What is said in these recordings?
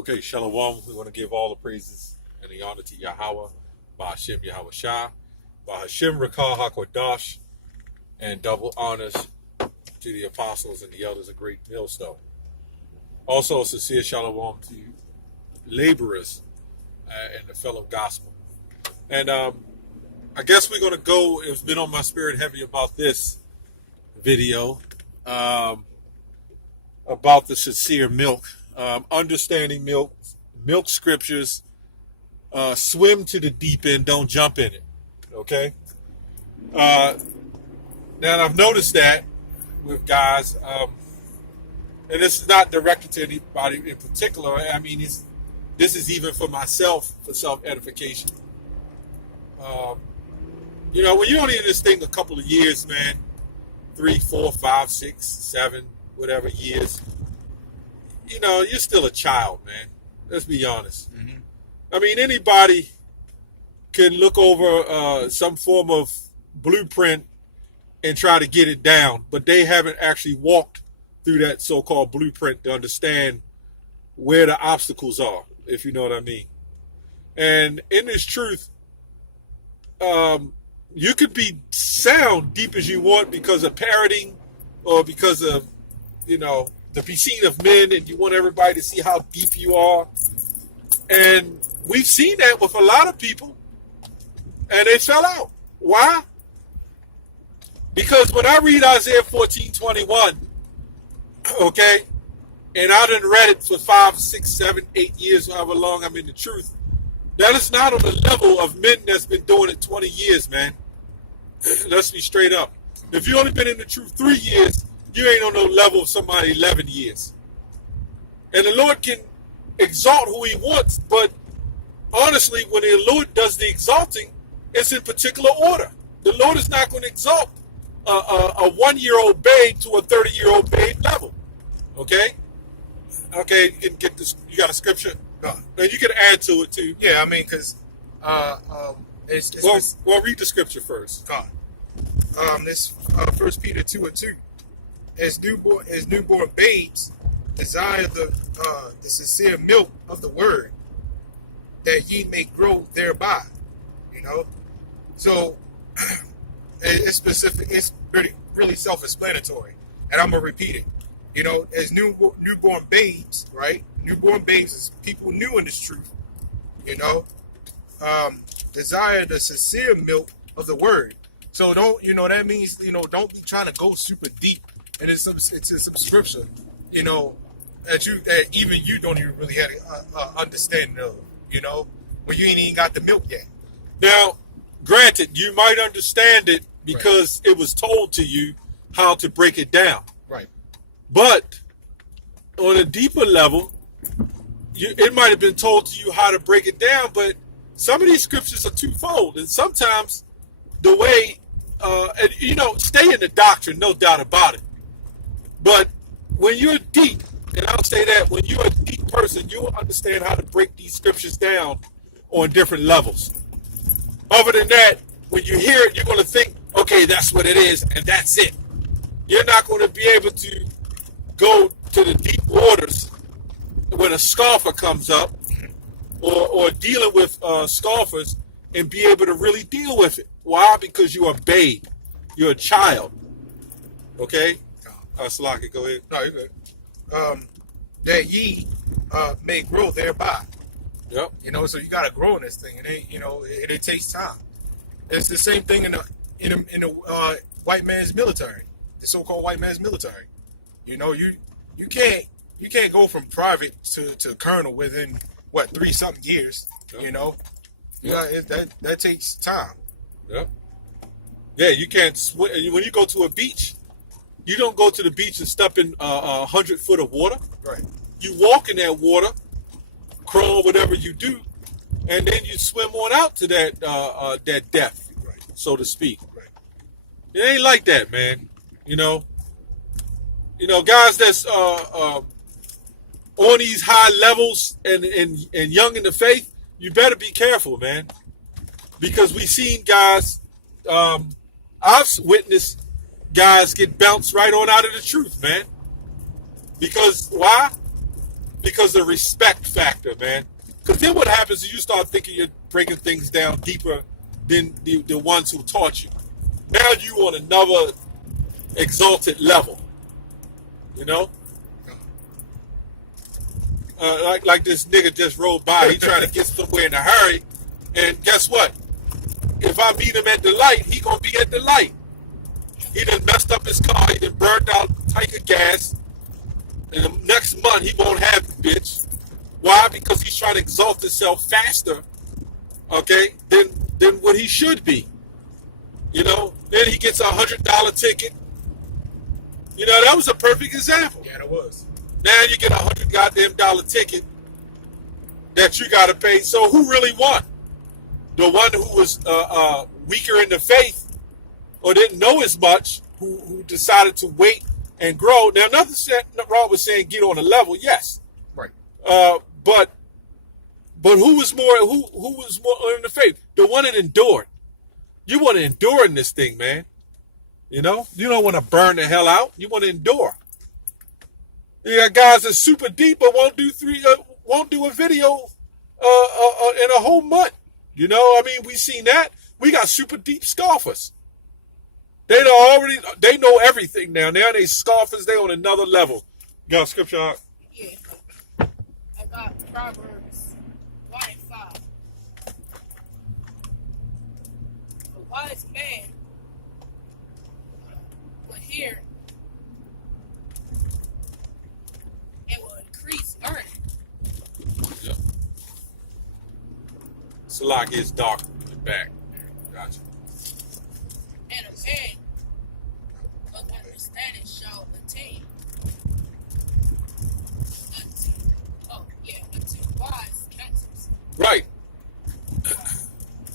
Okay, Shalom. We want to give all the praises and the honor to Yahweh, Ba'ashem Yahweh Shah, Ba'ashem Rakah HaKodash, and double honors to the apostles and the elders of Great Millstone. Also, a sincere Shalom to laborers and the fellow gospel. And I guess we're going to go, it's been on my spirit heavy about this video, about the sincere milk. Understanding milk scriptures, swim to the deep end, don't jump in it. Okay. Now I've noticed that with guys, and this is not directed to anybody in particular. I mean, this is even for myself, for self-edification. When you only in this thing a couple of years, man, 3, 4, 5, 6, 7, whatever years. You're still a child, man. Let's be honest. Mm-hmm. I mean, anybody can look over some form of blueprint and try to get it down, but they haven't actually walked through that so-called blueprint to understand where the obstacles are, if you know what I mean. And in this truth, you could be sound deep as you want because of parroting or because of, to be seen of men, and you want everybody to see how deep you are. And we've seen that with a lot of people, and they fell out. Why? Because when I read Isaiah 14:21, okay, and I done read it for 5, 6, 7, 8 years, however long I'm in the truth, that is not on the level of men that's been doing it 20 years, man. Let's be straight up. If you only been in the truth 3 years, you ain't on no level of somebody 11 years. And the Lord can exalt who he wants, but honestly, when the Lord does the exalting, it's in particular order. The Lord is not going to exalt a 1-year-old babe to a 30-year-old babe level. Okay? Okay, you can get this. You got a scripture? No. And you can add to it too. Yeah, I mean, because well, read the scripture first. God. This 1 Peter 2:2. As newborn babes desire the sincere milk of the word, that ye may grow thereby. So it's specific. It's really self-explanatory, and I'm gonna repeat it. As newborn babes, right? Newborn babes is people new in this truth. Desire the sincere milk of the word. So don't that means don't be trying to go super deep. And it's some scripture, that even you don't even really have understanding of, when you ain't even got the milk yet. Now, granted, you might understand it because it was told to you how to break it down. Right. But on a deeper level, it might have been told to you how to break it down, but some of these scriptures are twofold. And sometimes the way, stay in the doctrine, no doubt about it. But when you're deep, and I'll say that, when you're a deep person, you'll understand how to break these scriptures down on different levels. Other than that, when you hear it, you're going to think, okay, that's what it is, and that's it. You're not going to be able to go to the deep waters when a scoffer comes up or dealing with scoffers and be able to really deal with it. Why? Because you're a babe. You're a child. Okay? Salaki, go ahead. No, you're good. That ye may grow thereby. Yep. So you got to grow in this thing, and it takes time. It's the same thing in the white man's military, the so-called white man's military. You can't go from private to colonel within 3-something years. Yep. That takes time. Yeah. Yeah, you can't swim when you go to a beach. You don't go to the beach and step in 100 foot of water. Right. You walk in that water, crawl, whatever you do, and then you swim on out to that depth, right, so to speak. Right. It ain't like that, man. Guys that's on these high levels and young in the faith, you better be careful, man, because we've seen guys. I've witnessed guys get bounced right on out of the truth, man. Because why? because the respect factor, man. Because then what happens is you start thinking you're breaking things down deeper than the ones who taught you. Now you on another exalted level, you know? Like this nigga just rolled by. He trying to get somewhere in a hurry. And guess what? If I meet him at the light, he gonna be at the light. He done messed up his car. He done burned out a tank of gas. And the next month, he won't have the bitch. Why? Because he's trying to exalt himself faster, okay, than what he should be. You know? Then he gets $100 ticket. You know, that was a perfect example. Yeah, it was. Now you get $100 goddamn ticket that you got to pay. So who really won? The one who was weaker in the faith or didn't know as much, who decided to wait and grow. Now, nothing wrong with saying get on a level, yes. Right. But who was more in the faith? The one that endured. You want to endure in this thing, man. You know, you don't want to burn the hell out. You want to endure. You got guys that super deep but won't do a video in a whole month. You know, I mean, we seen that. We got super deep scoffers. They know everything now. Now they scoffers. They on another level. You got a scripture out? Yeah. I got Proverbs 1 and 5. A wise man will hear and will increase learning. Yeah. Salak is dark in the back. Gotcha. And a man of understanding shall attain unto wise counsels. Right.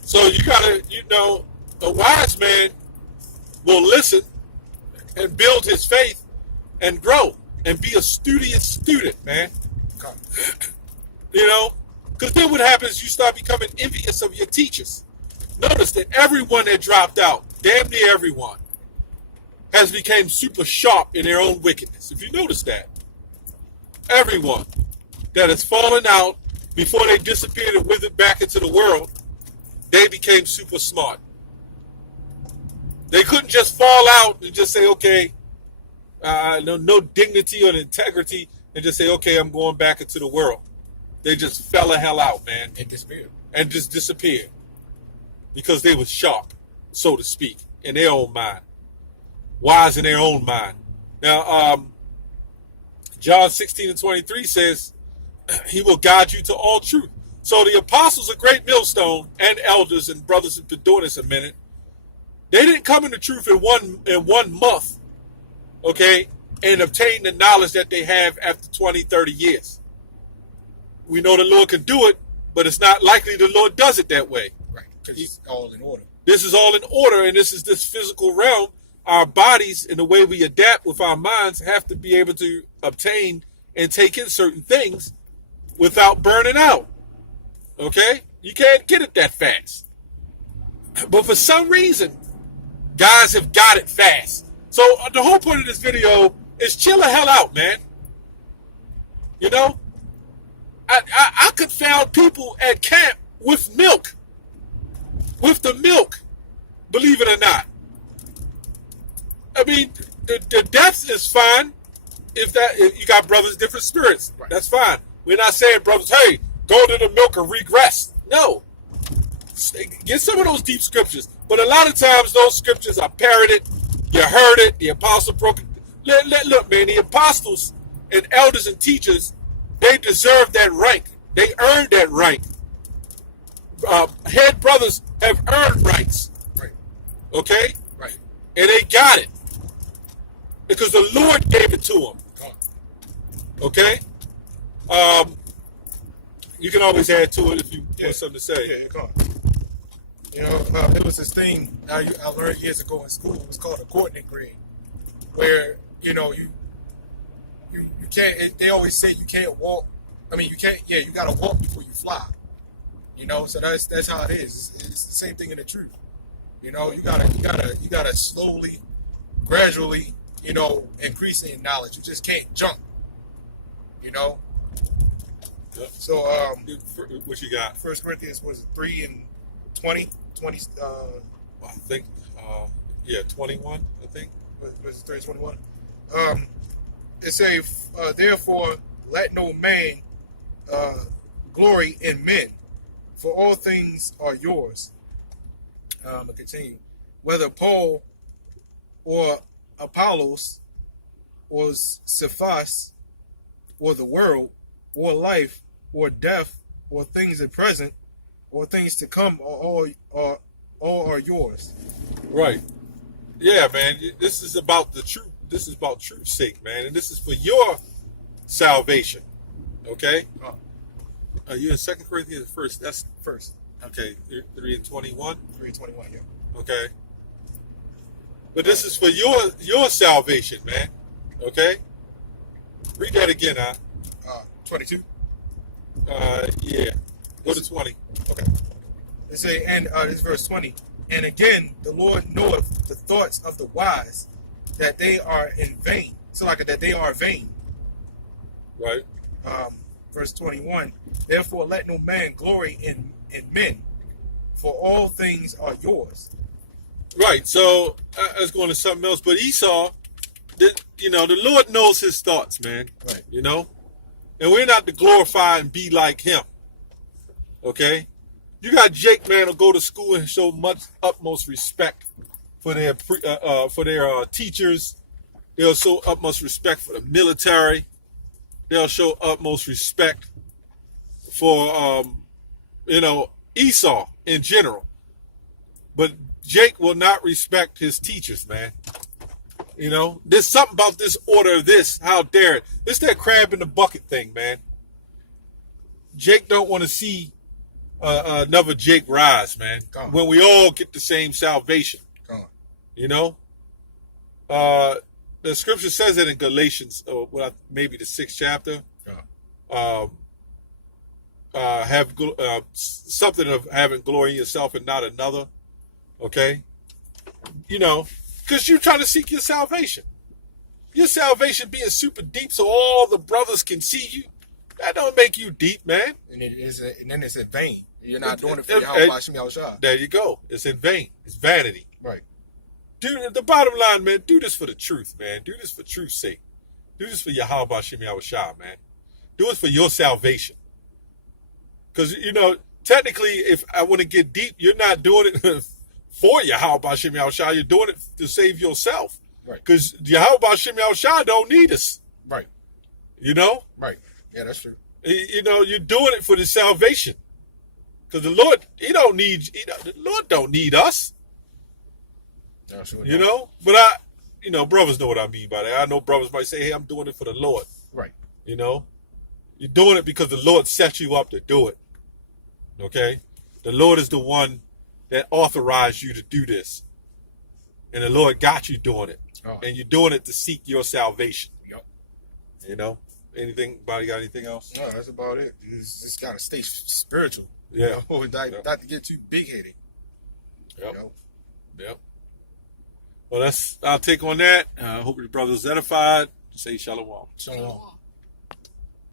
So you gotta, a wise man will listen and build his faith and grow and be a studious student, man. You know, because then what happens, you start becoming envious of your teachers. Notice that everyone that dropped out, damn near everyone, has become super sharp in their own wickedness. If you notice that. Everyone that has fallen out before they disappeared and withered back into the world, they became super smart. They couldn't just fall out and just say, okay, no dignity or integrity, and just say, okay, I'm going back into the world. They just fell the hell out, man. And disappeared. And just disappeared. Because they were sharp, so to speak, in their own mind. Wise in their own mind. Now, John 16:23 says, he will guide you to all truth. So the apostles, a great millstone, and elders and brothers have been doing this a minute. They didn't come into truth in one month, okay, and obtain the knowledge that they have after 20, 30 years. We know the Lord can do it, but it's not likely the Lord does it that way. Right, because it's all in order. This is all in order, and this is this physical realm. Our bodies and the way we adapt with our minds have to be able to obtain and take in certain things without burning out. Okay? You can't get it that fast. But for some reason, guys have got it fast. So the whole point of this video is chill the hell out, man. You know? I could found people at camp with milk. With the milk. Believe it or not. I mean, the depth is fine if you got brothers, different spirits. Right. That's fine. We're not saying, brothers, hey, go to the milk and regress. No. Get some of those deep scriptures. But a lot of times those scriptures are parroted. You heard it. The apostle broke it. Look, man, the apostles and elders and teachers, they deserve that rank. They earned that rank. Head brothers have earned ranks. Right. Okay? Right. And they got it. Because the Lord gave it to them. Okay? You can always add to it if you want something to say. Yeah, come on. You know, it was this thing I learned years ago in school. It was called a coordinate grade, where you can't. They always say you can't walk. I mean, you can't. Yeah, you gotta walk before you fly. You know, so that's how it is. It's the same thing in the truth. You know, you gotta slowly, gradually, increase in knowledge. You just can't jump. You know, Yep. So What you got? 1 Corinthians was 3 and 20, 20 I think, 21, I think. was 3 and 21. It say, therefore, let no man glory in men, for all things are yours. I continue. Whether Paul or Apollos or Cephas or the world or life or death or things at present or things to come all are yours. Right. Yeah, man. This is about the truth. This is about truth's sake, man. And this is for your salvation. Okay? Are you in 2 Corinthians first? That's First, okay. 3 and 21. 3:21, yeah. Okay. But this is for your salvation, man. Okay? Read that again, huh? 22. Yeah. Go to 20. Okay. It say, and this is verse 20. And again, the Lord knoweth the thoughts of the wise, that they are in vain. So like that they are vain. Right. Verse 21. Therefore, let no man glory in men, for all things are yours. Right. So let's go into something else. But Esau, the Lord knows his thoughts, man. Right. And we're not to glorify and be like him. Okay. You got Jake, man, to go to school and show utmost respect for their teachers. They'll show utmost respect for the military. They'll show utmost respect for Esau in general. But Jake will not respect his teachers, man. There's something about this order of this. How dare it? It's that crab in the bucket thing, man. Jake don't want to see another Jake rise, man. When we all get the same salvation. The scripture says it in Galatians, maybe the 6th chapter. Have something of having glory in yourself and not another. Okay? Because you're trying to seek your salvation. Your salvation being super deep so all the brothers can see you, that don't make you deep, man. And then it's in vain. You're not doing it for Yahweh Shem Yahushua. There you go. It's in vain. It's vanity. Right. Dude, the bottom line, man, do this for the truth, man. Do this for truth's sake. Do this for Yahweh Shem Yahushua, man. Do it for your salvation. Because, technically, if I want to get deep, you're not doing it for Yahweh Shem Yahushua. You're doing it to save yourself. Right. Because Yahweh Shem Yahushua don't need us. Right. Right. Yeah, that's true. You're doing it for the salvation. Because the Lord, the Lord don't need us. No, sure But brothers know what I mean by that. I know brothers might say, hey, I'm doing it for the Lord. Right. You're doing it because the Lord set you up to do it. Okay? The Lord is the one that authorized you to do this. And the Lord got you doing it. Oh. And you're doing it to seek your salvation. Yep. Anybody got anything else? No, that's about it. You just got to stay spiritual. Yeah. Not to get too big-headed. Yep. Well, I'll take on that. I hope your brother's edified. Say shalom. Shalom.